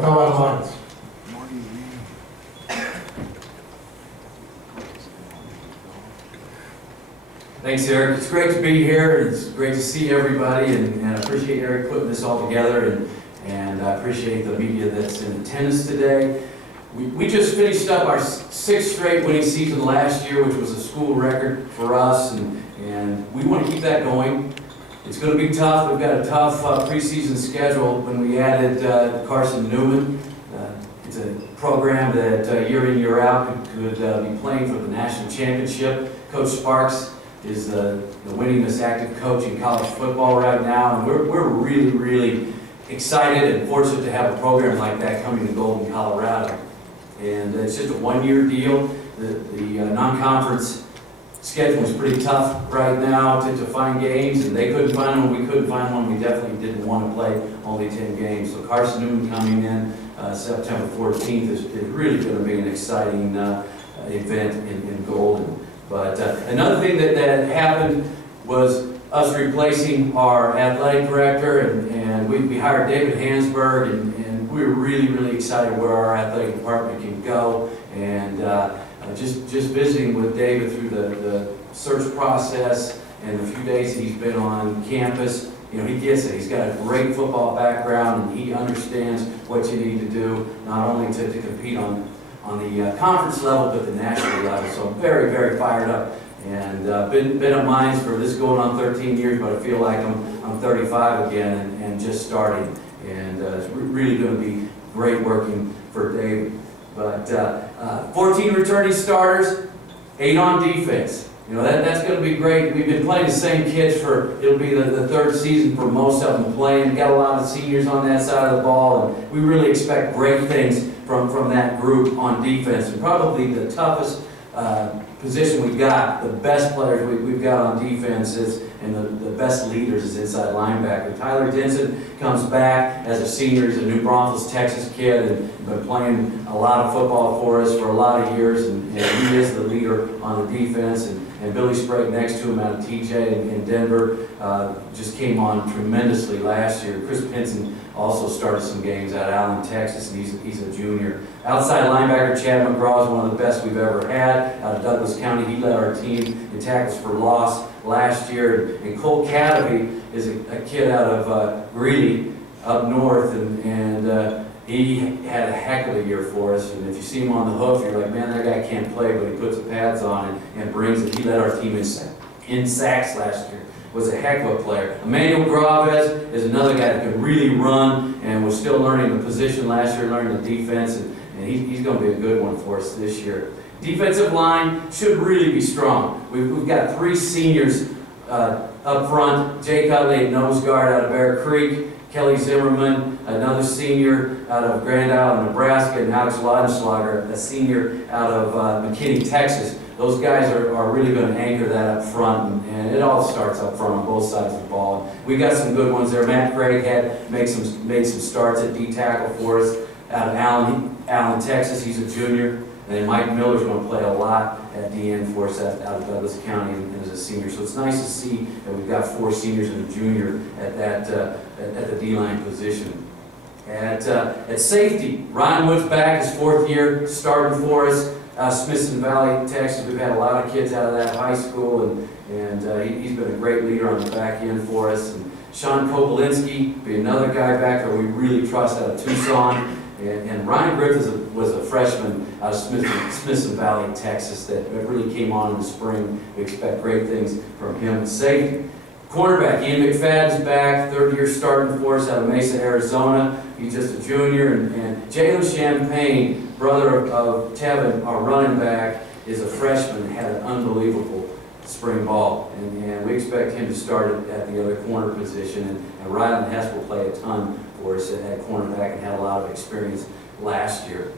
We'll go out of lines. Thanks, Eric. It's great to be here. It's great to see everybody, and I appreciate Eric putting this all together, and I appreciate the media that's in attendance today. We just finished up our sixth straight winning season last year, which was a school record for us, and we want to keep that going. It's going to be tough. We've got a tough preseason schedule when we added Carson Newman. It's a program that year in, year out could be playing for the national championship. Coach Sparks is the winningest active coach in college football right now, and we're really, really excited and fortunate to have a program like that coming to Golden, Colorado. And it's just a one-year deal. The non-conference schedule is pretty tough right now to find games, and they couldn't find one, we couldn't find one. We definitely didn't want to play only 10 games. So Carson Newman coming in September 14th is really going to be an exciting event in Golden. But another thing that happened was us replacing our athletic director, and we hired David Hansberg, and we were really, really excited where our athletic department can go. And just visiting with David through the search process and the few days that he's been on campus, you know, he gets it. He's got a great football background, and he understands what you need to do, not only to compete on the conference level, but the national level. So I'm very, very fired up, and been at Mines for this going on 13 years, but I feel like I'm 35 again and just starting, and it's really going to be great working for David. But 14 returning starters, 8 on defense. You know, that's going to be great. We've been playing the same kids it'll be the third season for most of them playing. Got a lot of seniors on that side of the ball, and we really expect great things from that group on defense. And probably the toughest position we've got, the best players we've got on defense and the best leaders is inside linebacker. Tyler Denson comes back as a senior. He's a New Braunfels, Texas kid, and been playing a lot of football for us for a lot of years, and he is the leader on the defense. And Billy Sprague next to him out of TJ in Denver just came on tremendously last year. Chris Pinson also started some games out of Allen, Texas, and he's a junior. Outside linebacker Chad McGraw is one of the best we've ever had out of Douglas County. He led our team in tackles for loss last year. And Cole Cadavy is a kid out of Greeley up north, and he had a heck of a year for us. And if you see him on the hoof, you're like, man, that guy can't play, but he puts the pads on and brings it. He led our team in sacks last year. Was a heck of a player. Emmanuel Graves is another guy that can really run and was still learning the position last year, learning the defense, and he's going to be a good one for us this year. Defensive line should really be strong. We've got 3 seniors up front. Jay Cutley, nose guard out of Bear Creek. Kelly Zimmerman, another senior out of Grand Island, Nebraska, and Alex Laudenschlager, a senior out of McKinney, Texas. Those guys are really going to anchor that up front, and it all starts up front on both sides of the ball. We got some good ones there. Matt Craig made some starts at D tackle for us out of Allen, Texas. He's a junior. And then Mike Miller's going to play a lot at DN for us out of Douglas County and as a senior. So it's nice to see that we've got 4 seniors and a junior at the D-line position. At safety, Ryan Wood's back, his 4th year starting for us. Smithson Valley, Texas. We've had a lot of kids out of that high school, and he's been a great leader on the back end for us. And Sean Kobolinski, be another guy back there we really trust out of Tucson. And Ryan Griffiths was a freshman out of Smithson Valley, Texas, that really came on in the spring. We expect great things from him. And safety. Cornerback, Ian McFadden's back, 3rd year starting for us out of Mesa, Arizona. He's just a junior. And Jalen Champagne, brother of Tevin, our running back, is a freshman, had an unbelievable spring ball. And we expect him to start at the other corner position. And Rylan Hess will play a ton for us at cornerback and had a lot of experience last year.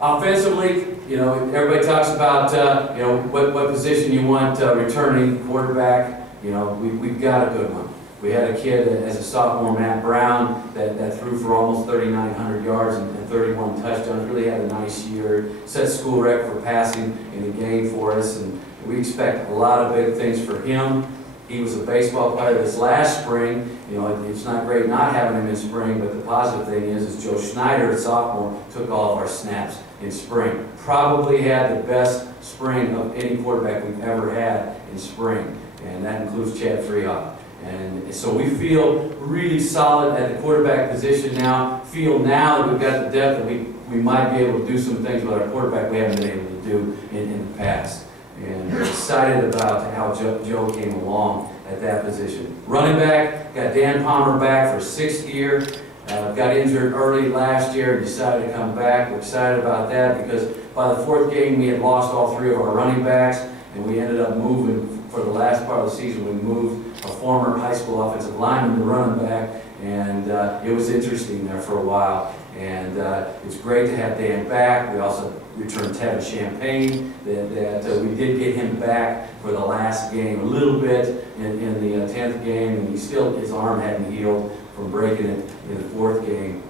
Offensively, you know, everybody talks about, you know, what position you want returning quarterback. You know, we've got a good one. We had a kid as a sophomore, Matt Brown, that threw for almost 3,900 yards and 31 touchdowns. Really had a nice year. Set school record for passing in the game for us, and we expect a lot of big things for him. He was a baseball player this last spring. You know, it's not great not having him in spring, but the positive thing is Joe Schneider, a sophomore, took all of our snaps in spring. Probably had the best spring of any quarterback we've ever had in spring, and that includes Chad Freehoff. And so we feel really solid at the quarterback position now. Feel now that we've got the depth that we might be able to do some things with our quarterback we haven't been able to do in the past. And we're excited about how Joe came along at that position. Running back, got Dan Palmer back for 6th year. Got injured early last year and decided to come back. We're excited about that because by the 4th game we had lost all 3 of our running backs, and we ended up moving for the last part of the season. We moved a former high school offensive lineman to running back, and it was interesting there for a while. And it's great to have Dan back. We also returned Tevin Champagne. That we did get him back for the last game a little bit in the 10th game, and his arm hadn't healed from breaking it in the 4th game.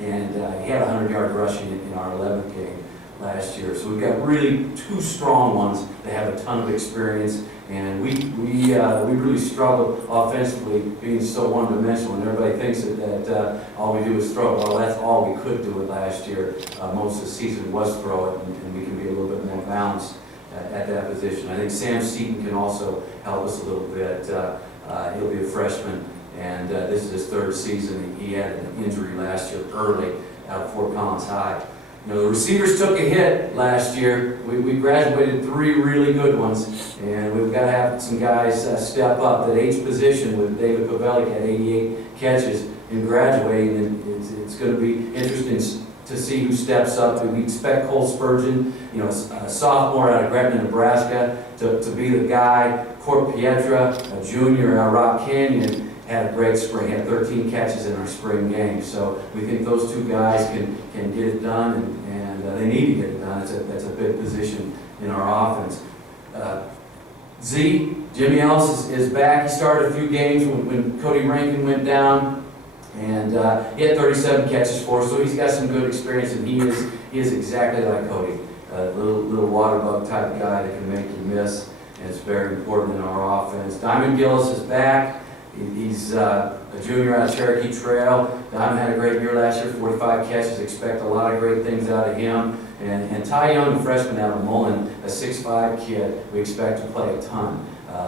And he had 100-yard rushing in our 11th game last year. So we've got really 2 strong ones that have a ton of experience, and we really struggle offensively being so one-dimensional, and everybody thinks that all we do is throw. Well, that's all we could do it last year. Most of the season was throw it, and we can be a little bit more balanced at that position. I think Sam Seaton can also help us a little bit. He'll be a freshman, and this is his 3rd season. He had an injury last year early out of Fort Collins High. You know, the receivers took a hit last year. We graduated 3 really good ones, and we've got to have some guys step up. That H position with David Pavelik had 88 catches in graduating, and it's going to be interesting to see who steps up. We expect Cole Spurgeon, you know, a sophomore out of Gretna, Nebraska, to be the guy. Court Pietra, a junior out of Rock Canyon, had a great spring, had 13 catches in our spring game. So we think those 2 guys can get it done, and they need to get it done. That's a big position in our offense. Jimmy Ellis is back. He started a few games when Cody Rankin went down, and he had 37 catches for us, so he's got some good experience, and he is exactly like Cody, a little water bug type guy that can make you miss, and it's very important in our offense. Diamond Gillis is back. He's a junior out of Cherokee Trail. Diamond had a great year last year, 45 catches. Expect a lot of great things out of him. And Ty Young, a freshman out of Mullen, a 6'5" kid, we expect to play a ton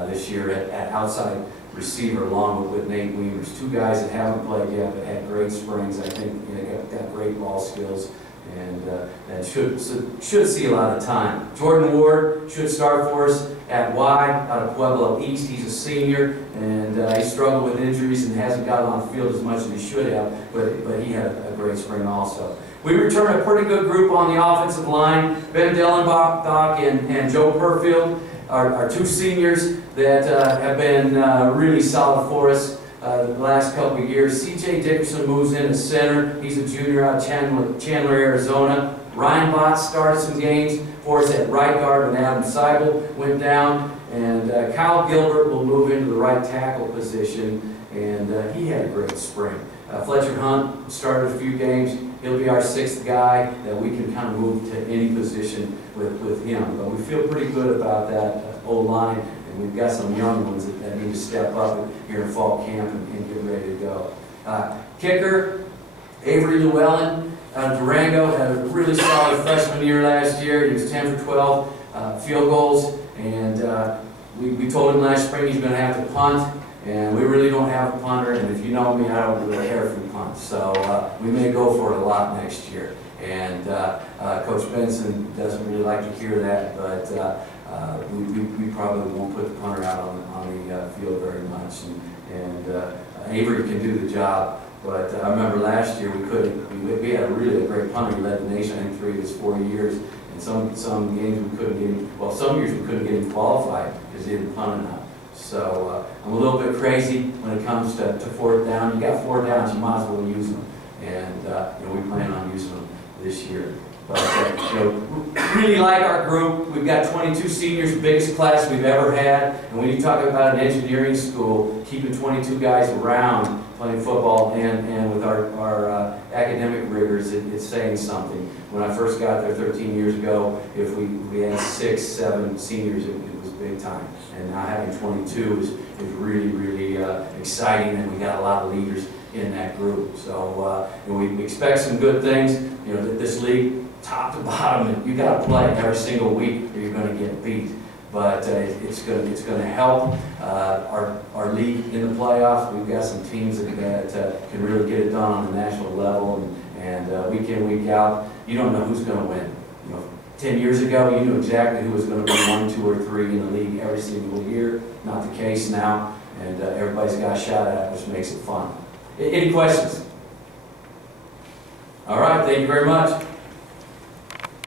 this year at outside receiver along with Nate Weemers. 2 guys that haven't played yet but had great springs. I think got great ball skills, and should see a lot of time. Jordan Ward should start for us at Y out of Pueblo East. He's a senior, and he struggled with injuries and hasn't gotten on the field as much as he should have, but he had a great spring also. We returned a pretty good group on the offensive line. Ben Dellenbach and Joe Perfield are 2 seniors that have been really solid for us the last couple of years. C.J. Dickerson moves in as center. He's a junior out of Chandler, Arizona. Ryan Bott started some games for us at right guard when Adam Seibel went down. And Kyle Gilbert will move into the right tackle position, and he had a great spring. Fletcher Hunt started a few games. He'll be our 6th guy that we can kind of move to any position with him. But we feel pretty good about that O-line, and we've got some young ones that need to step up here in fall camp and get ready to go. Kicker, Avery Llewellyn out of Durango, had a really solid freshman year last year. He was 10 for 12 field goals, and we told him last spring he's going to have to punt. And we really don't have a punter, and if you know me, I don't really care if we punt. So we may go for it a lot next year. And Coach Benson doesn't really like to hear that, but we probably won't put the punter out on the field very much. And Avery can do the job, but I remember last year we had a really great punter. He led the nation, I think, 3 of his 4 years. And some games we couldn't get him, well, some years we couldn't get him qualified because he didn't punt enough. So I'm a little bit crazy when it comes to 4th down. You got 4 downs, you might as well use them. And we plan on using them this year. But, really like our group. We've got 22 seniors, biggest class we've ever had. And when you talk about an engineering school, keeping 22 guys around playing football and with our academic rigors, it's saying something. When I first got there 13 years ago, if we had 6, 7 seniors, it was big time. And now having 22 is really, really exciting, and we got a lot of leaders in that group. So we expect some good things. This league, top to bottom, you got to play every single week or you're going to get beat. But it's going to help our league in the playoffs. We've got some teams that can really get it done on the national level, and week in, week out, you don't know who's going to win. 10 years ago, you knew exactly who was going to be 1, 2, or 3 in the league every single year. Not the case now, and everybody's got a shot at it, which makes it fun. Any questions? All right, thank you very much.